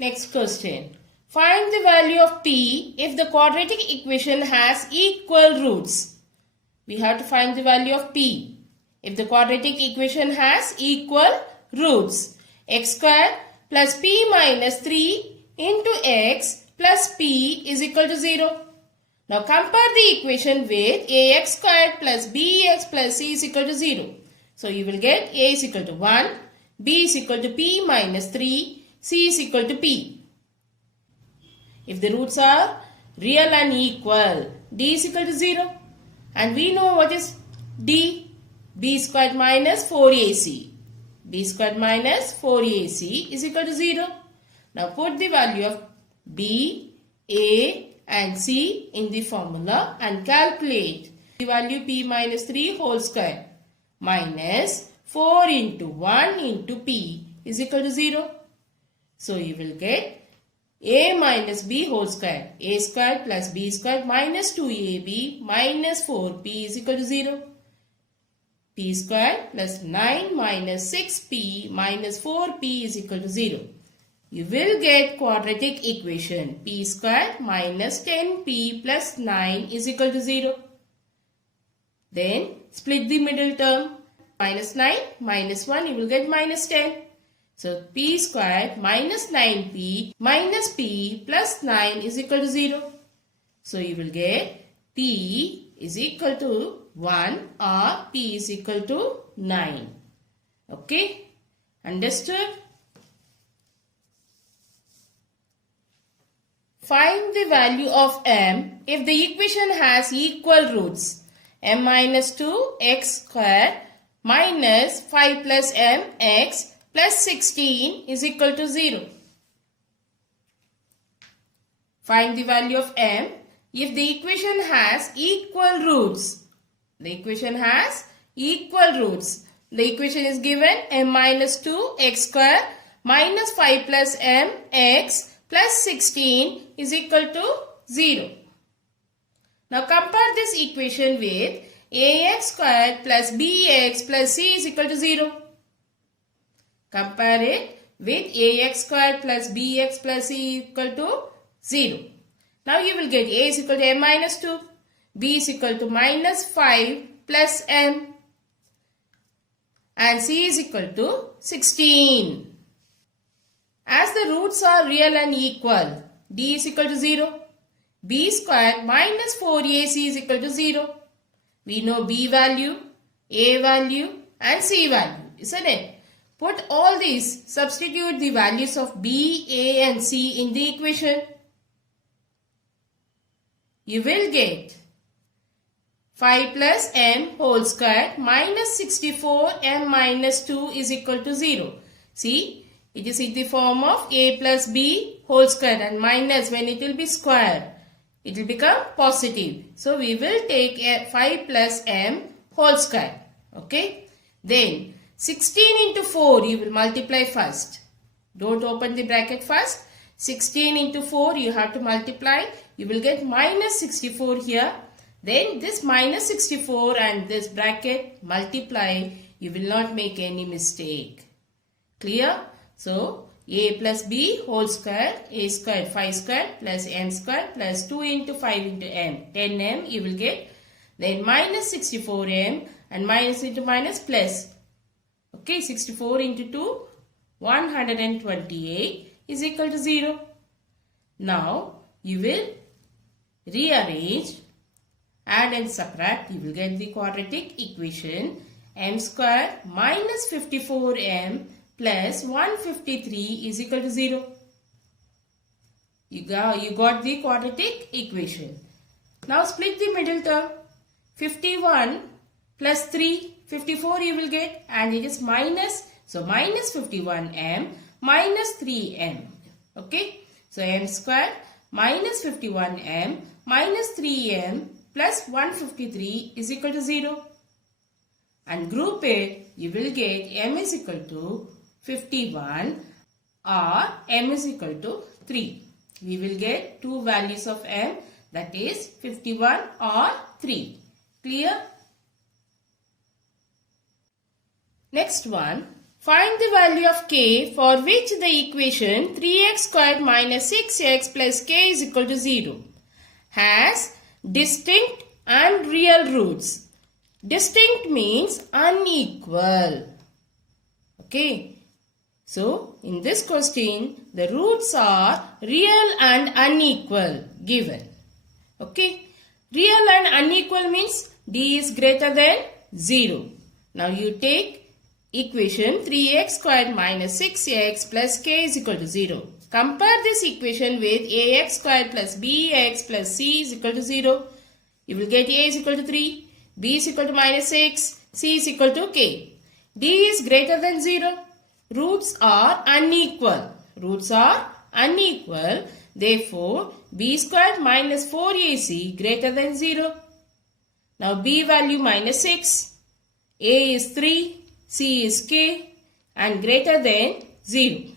Next question. Find the value of p if the quadratic equation has equal roots. We have to find the value of p if the quadratic equation has equal roots. X squared plus p minus 3 into x plus p is equal to 0. Now compare the equation with ax squared plus bx plus c is equal to 0. So you will get a is equal to 1, b is equal to p minus 3, c is equal to p. If the roots are real and equal, d is equal to 0. And we know what is d? b squared minus 4ac. b squared minus 4ac is equal to 0. Now put the value of b, a and c in the formula and calculate the value p minus 3 whole square minus 4 into 1 into p is equal to 0. So you will get a minus b whole square, a square plus b square minus 2ab minus 4p is equal to 0. p square plus 9 minus 6p minus 4p is equal to 0. You will get quadratic equation p square minus 10p plus 9 is equal to 0. Then split the middle term. Minus 9 minus 1 you will get minus 10. So p square minus 9p minus p plus 9 is equal to 0. So you will get p is equal to 1 or p is equal to 9. Okay? Understood? Find the value of m if the equation has equal roots. M minus 2x square minus 5 plus m x plus 16 is equal to 0. Find the value of m if the equation has equal roots. The equation has equal roots. The equation is given m minus 2x square minus 5 plus m x plus 16 is equal to 0. Now compare this equation with ax squared plus bx plus c is equal to 0. Compare it with ax squared plus bx plus c equal to 0. Now you will get a is equal to m minus 2, b is equal to minus 5 plus m and c is equal to 16. As the roots are real and equal, d is equal to 0. b squared minus 4ac is equal to 0. We know b value, a value and c value, isn't it? Put all these, substitute the values of b, a and c in the equation. You will get 5 plus m whole square minus 64 m minus 2 is equal to 0. See? It is in the form of a plus b whole square and minus when it will be square. It will become positive. So we will take 5 plus m whole square. Okay. Then 16 into 4 you will multiply first. Don't open the bracket first. 16 into 4 you have to multiply. You will get minus 64 here. Then this minus 64 and this bracket multiply. You will not make any mistake. Clear? So, a plus b whole square, a square 5 square plus m square plus 2 into 5 into m. 10m you will get. Then minus 64m and minus into minus plus. Okay, 64 into 2, 128 is equal to 0. Now, you will rearrange, add and subtract. You will get the quadratic equation m square minus 54m plus 153 is equal to 0. You got the quadratic equation. Now split the middle term. 51 plus 3, 54 you will get and it is minus. So minus 51m minus 3m. Okay. So m square minus 51m minus 3m plus 153 is equal to 0. And group it, you will get m is equal to 51 or m is equal to 3. We will get two values of m, that is 51 or 3. Clear? Next one, Find the value of k for which the equation 3x squared minus 6x plus k is equal to 0 has distinct and real roots. Distinct means unequal. Okay. So, in this question, the roots are real and unequal given. Okay. Real and unequal means d is greater than 0. Now, you take equation 3x squared minus 6x plus k is equal to 0. Compare this equation with ax squared plus bx plus c is equal to 0. You will get a is equal to 3, b is equal to minus 6, c is equal to k. D is greater than 0. Roots are unequal. Roots are unequal. Therefore, b squared minus 4ac greater than 0. Now, b value minus 6, a is 3, c is k and greater than 0.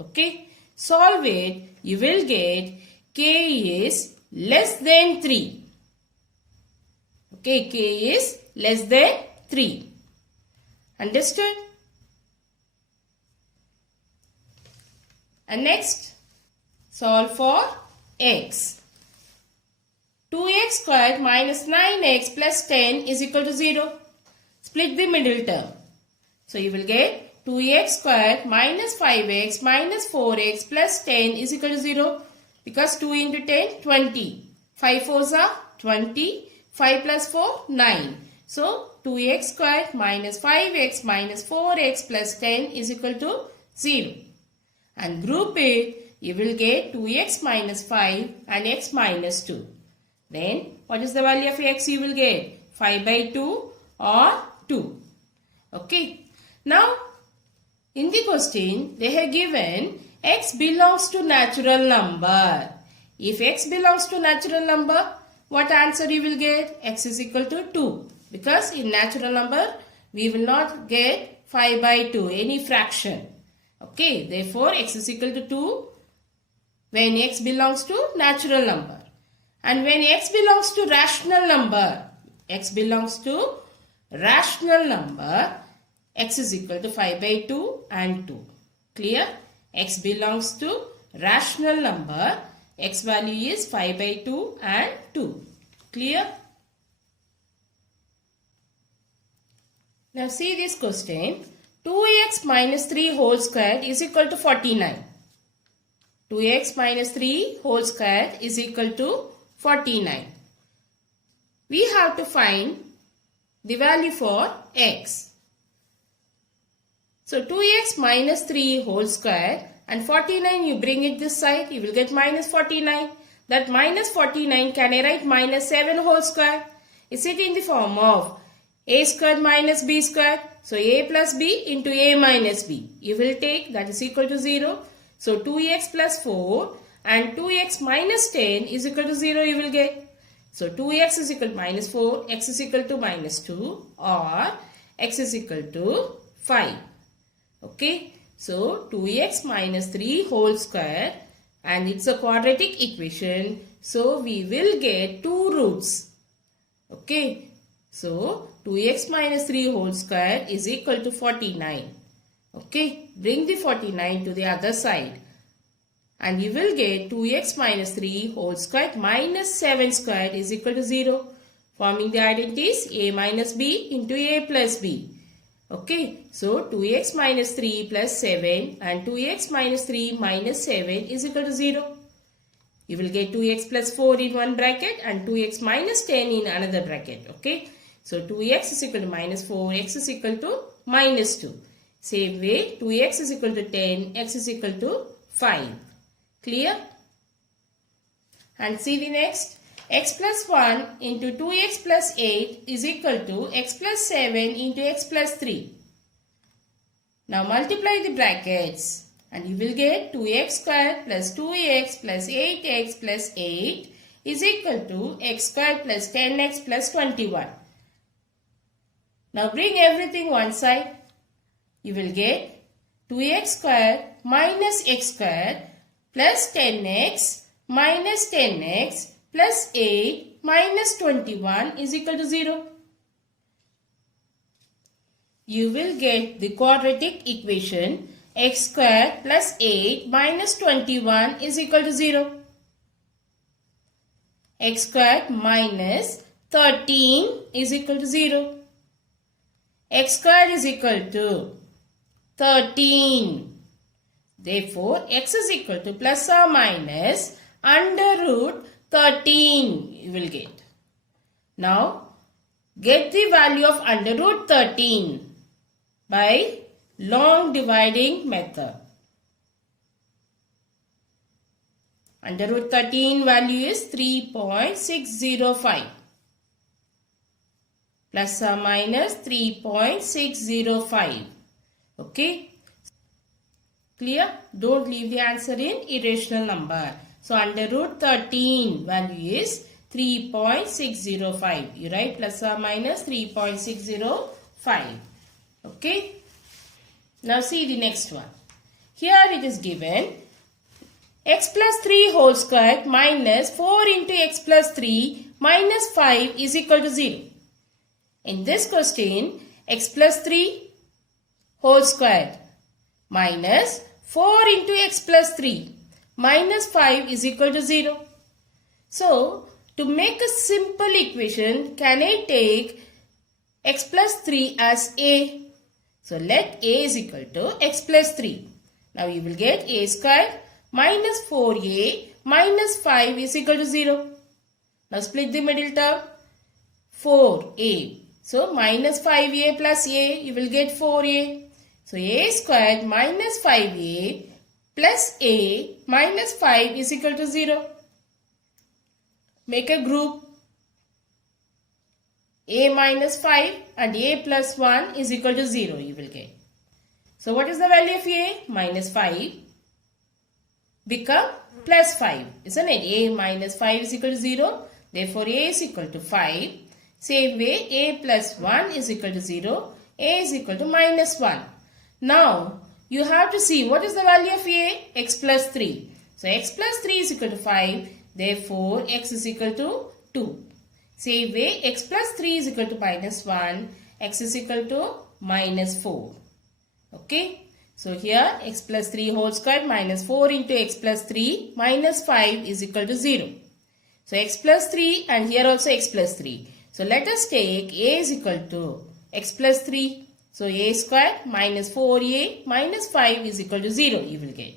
Okay. Solve it. You will get k is less than 3. Okay. K is less than 3. Understood? And next, solve for x. 2x squared minus 9x plus 10 is equal to 0. Split the middle term. So, you will get 2x squared minus 5x minus 4x plus 10 is equal to 0. Because 2 into 10, 20. 5 4s are 20. 5 plus 4, 9. So, 2x squared minus 5x minus 4x plus 10 is equal to 0. And group it, you will get 2x minus 5 and x minus 2. Then, what is the value of x you will get? 5 by 2 or 2. Okay. Now, in the question, they have given x belongs to natural number. If x belongs to natural number, what answer you will get? X is equal to 2. Because in natural number, we will not get 5 by 2, any fraction. Okay, therefore, x is equal to 2 when x belongs to natural number. And when x belongs to rational number, x belongs to rational number, x is equal to 5 by 2 and 2. Clear? X belongs to rational number. X value is 5 by 2 and 2. Clear? Now see this question. 2x minus 3 whole square is equal to 49. 2x minus 3 whole square is equal to 49. We have to find the value for x. So 2x minus 3 whole square and 49 you bring it this side, you will get minus 49. That minus 49 can I write minus 7 whole square? Is it in the form of a squared minus b squared? So a plus b into a minus b. You will take that is equal to 0. So 2x plus 4 and 2x minus 10 is equal to 0 you will get. So 2x is equal to minus 4, x is equal to minus 2 or x is equal to 5. Okay, so 2x minus 3 whole square and it's a quadratic equation. So we will get 2 roots. Okay, so 2x minus 3 whole square is equal to 49. Okay, bring the 49 to the other side. And you will get 2x minus 3 whole square minus 7 square is equal to 0. Forming the identities a minus b into a plus b. Okay, so 2x minus 3 plus 7 and 2x minus 3 minus 7 is equal to 0. You will get 2x plus 4 in one bracket and 2x minus 10 in another bracket. Okay, so 2x is equal to minus 4, x is equal to minus 2. Same way, 2x is equal to 10, x is equal to 5. Clear? And see the next. X plus 1 into 2x plus 8 is equal to x plus 7 into x plus 3. Now multiply the brackets and you will get 2x squared plus 2x plus 8x plus 8 is equal to x squared plus 10x plus 21. Now bring everything one side. You will get 2x squared minus x squared plus 10x minus 10x plus 8 minus 21 is equal to 0. you will get the quadratic equation x square plus 8 minus 21 is equal to 0. X square minus 13 is equal to 0. X square is equal to 13. Therefore, x is equal to plus or minus under root 13 you will get. Now, get the value of under root 13 by long dividing method. Under root 13 value is 3.605 plus or minus 3.605. Okay. Clear? Don't leave the answer in irrational number. So, under root 13 value is 3.605. You write plus or minus 3.605. Okay. Now, see the next one. Here it is given x plus 3 whole square minus 4 into x plus 3 minus 5 is equal to 0. In this question, x plus 3 whole square minus 4 into x plus 3 minus 5 is equal to 0. So, to make a simple equation, can I take x plus 3 as a? So, let a is equal to x plus 3. Now, you will get a square minus 4a minus 5 is equal to 0. Now, split the middle term. 4a. So, minus 5a plus a, you will get 4a. So, a squared minus 5a plus a minus 5 is equal to 0. Make a group. A minus 5 and a plus 1 is equal to 0 you will get. So, what is the value of a? Minus 5 become plus 5. Isn't it? A minus 5 is equal to 0. Therefore, a is equal to 5. Same way, a plus 1 is equal to 0. A is equal to minus 1. Now, you have to see what is the value of a? X plus 3. So, x plus 3 is equal to 5. Therefore, x is equal to 2. Same way, x plus 3 is equal to minus 1. X is equal to minus 4. Okay. So, here x plus 3 whole square minus 4 into x plus 3 minus 5 is equal to 0. So, x plus 3 and here also x plus 3. So, let us take a is equal to x plus 3. So, a square minus 4a minus 5 is equal to 0 you will get.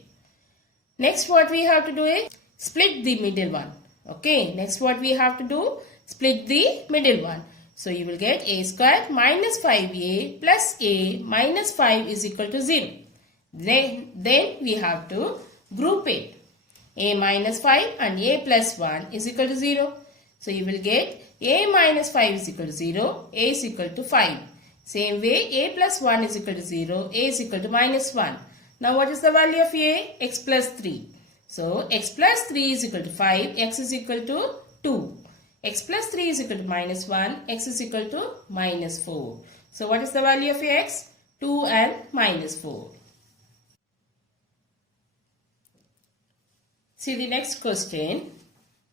Next what we have to do is split the middle one. Okay. Next what we have to do? Split the middle one. So, you will get a square minus 5a plus a minus 5 is equal to 0. Then we have to group it. A minus 5 and a plus 1 is equal to 0. So, you will get a minus 5 is equal to 0, a is equal to 5. Same way, a plus 1 is equal to 0, a is equal to minus 1. Now, what is the value of a? X plus 3. So, x plus 3 is equal to 5, x is equal to 2. X plus 3 is equal to minus 1, x is equal to minus 4. So, what is the value of x? 2 and minus 4. See the next question.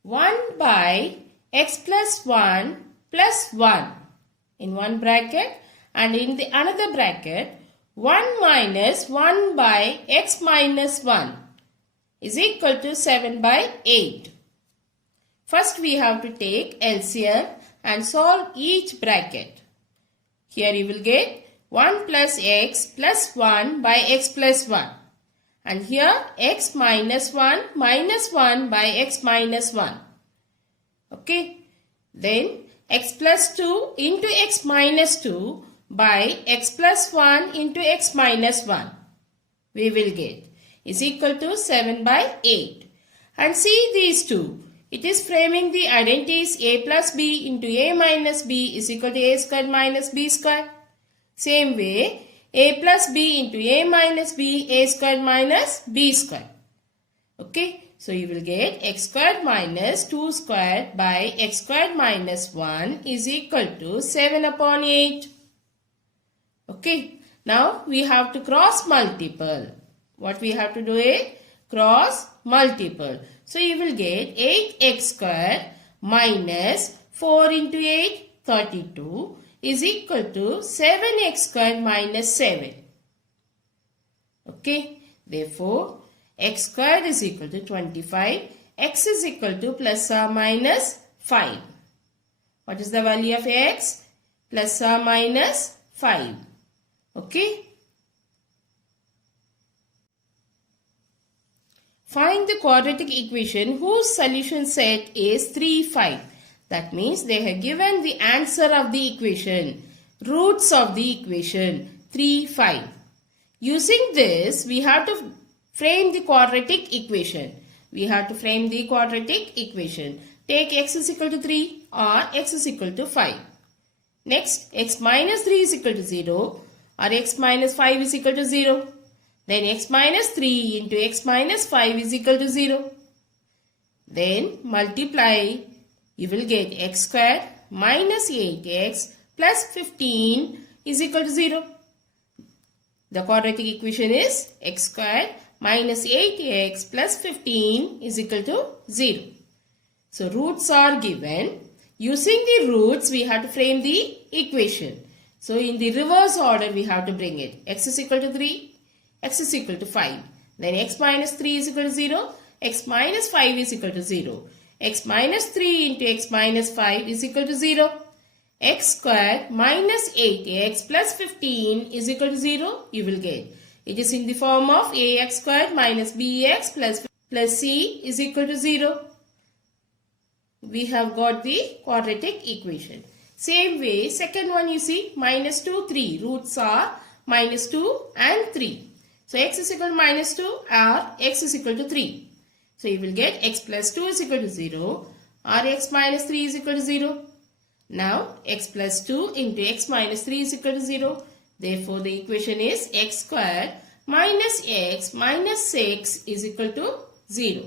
1 by x plus 1 plus 1 in one bracket and in the another bracket 1 minus 1 by x minus 1 is equal to 7 by 8. First we have to take LCM and solve each bracket. Here you will get 1 plus x plus 1 by x plus 1. And here x minus 1 by x minus 1. Okay. Then x plus 2 into x minus 2 by x plus 1 into x minus 1. We will get is equal to 7 by 8. And see these two. It is framing the identities a plus b into a minus b is equal to a square minus b square. Same way, a plus b into a minus b, a square minus b square. Okay. So, you will get x squared minus 2 squared by x squared minus 1 is equal to 7 upon 8. Okay. Now, we have to cross multiple. What we have to do is cross multiple. So, you will get 8x squared minus 4 into 8, 32. is equal to 7x squared minus 7. Okay. Therefore, x squared is equal to 25. X is equal to plus or minus 5. What is the value of x? Plus or minus 5. Okay. Find the quadratic equation whose solution set is 3, 5. That means they have given the answer of the equation, roots of the equation 3, 5. Using this, we have to frame the quadratic equation. We have to frame the quadratic equation. Take x is equal to 3 or x is equal to 5. Next, x minus 3 is equal to 0 or x minus 5 is equal to 0. Then x minus 3 into x minus 5 is equal to 0. Then multiply, you will get x squared minus 8x plus 15 is equal to 0. The quadratic equation is x squared minus 8x plus 15 is equal to 0. So roots are given. Using the roots, we have to frame the equation. So in the reverse order, we have to bring it. X is equal to 3. X is equal to 5. Then x minus 3 is equal to 0. X minus 5 is equal to 0. X minus 3 into x minus 5 is equal to 0. X squared minus 8x plus 15 is equal to 0. You will get. It is in the form of ax squared minus bx plus c is equal to 0. We have got the quadratic equation. Same way, second one you see, minus 2, 3. Roots are minus 2 and 3. So x is equal to minus 2 or x is equal to 3. So you will get x plus 2 is equal to 0 or x minus 3 is equal to 0. Now x plus 2 into x minus 3 is equal to 0. Therefore the equation is x squared minus x minus 6 is equal to 0.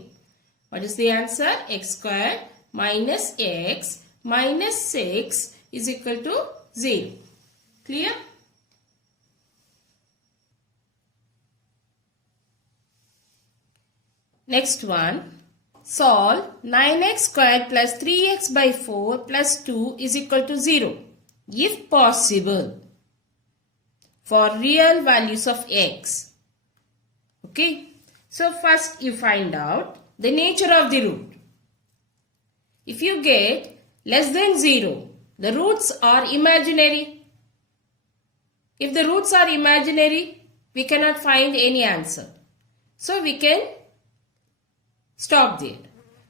What is the answer? X squared minus x minus 6 is equal to 0. Clear? Next one, solve 9x squared plus 3x by 4 plus 2 is equal to 0 if possible for real values of x. Okay, so first you find out the nature of the root. If you get less than 0, the roots are imaginary. If the roots are imaginary, we cannot find any answer. So we can stop there.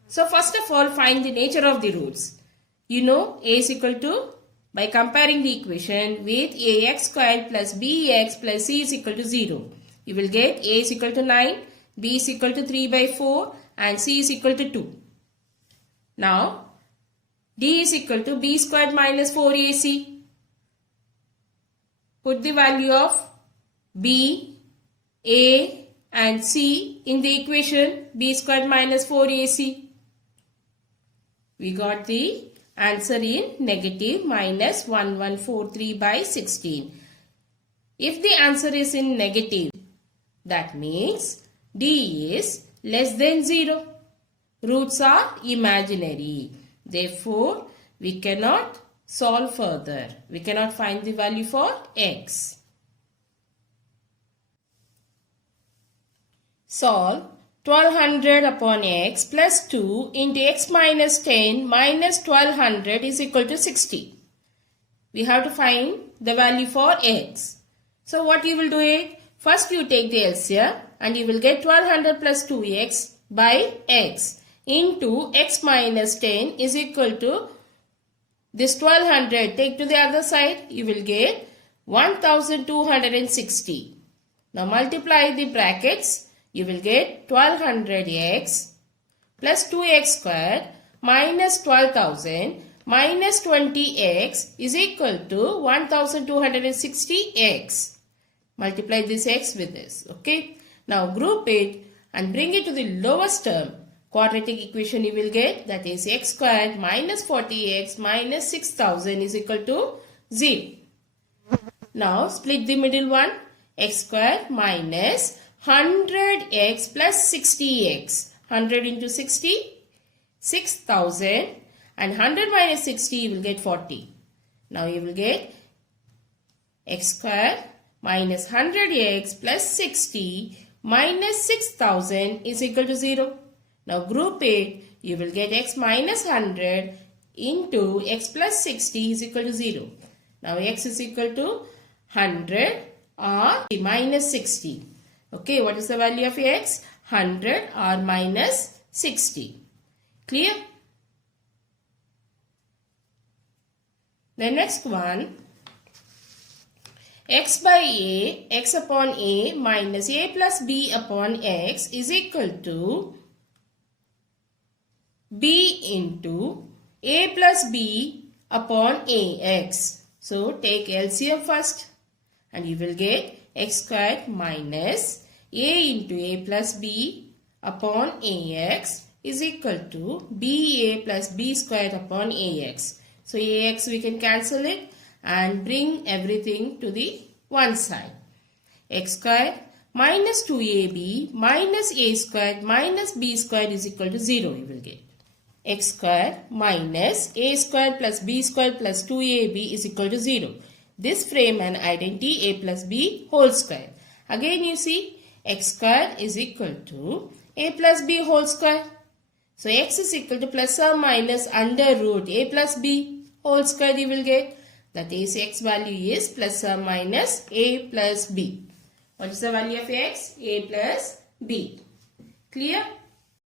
So first of all, find the nature of the roots. You know a is equal to, by comparing the equation with ax squared plus bx plus c is equal to 0. You will get a is equal to 9, b is equal to 3 by 4 and c is equal to 2. Now, d is equal to b squared minus 4ac. Put the value of b, a and c in the equation b squared minus 4ac. We got the answer in negative minus 1143 by 16. If the answer is in negative, that means d is less than 0. Roots are imaginary. Therefore, we cannot solve further. We cannot find the value for x. Solve 1200 upon x plus 2 into x minus 10 minus 1200 is equal to 60. We have to find the value for x. So what you will do is, first you take the LCM and you will get 1200 plus 2x by x into x minus 10 is equal to this 1200. Take to the other side, you will get 1260. Now multiply the brackets. You will get 1200x plus 2x squared minus 12,000 minus 20x is equal to 1260x. Multiply this x with this. Okay. Now group it and bring it to the lowest term. Quadratic equation you will get, that is x squared minus 40x minus 6000 is equal to 0. Now split the middle one. X squared minus 100x plus 60x. 100 into 60, 6000 and 100 minus 60 you will get 40. Now you will get x square minus 100x plus 60 minus 6000 is equal to 0. Now group it. You will get x minus 100 into x plus 60 is equal to 0. Now x is equal to 100 or minus 60. Okay, what is the value of x? 100 or minus 60. Clear? The next one, x by a, x upon a minus a plus b upon x is equal to b into a plus b upon ax. So take LCM first and you will get x squared minus a into a plus b upon ax is equal to ba plus b squared upon ax. So ax we can cancel it and bring everything to the one side. X squared minus 2ab minus a squared minus b squared is equal to 0 you will get. X squared minus a squared plus b squared plus 2ab is equal to 0. This frame an identity a plus b whole square. Again you see x squared is equal to a plus b whole square. So x is equal to plus or minus under root a plus b whole square you will get. That is x value is plus or minus a plus b. What is the value of x? A plus b. Clear?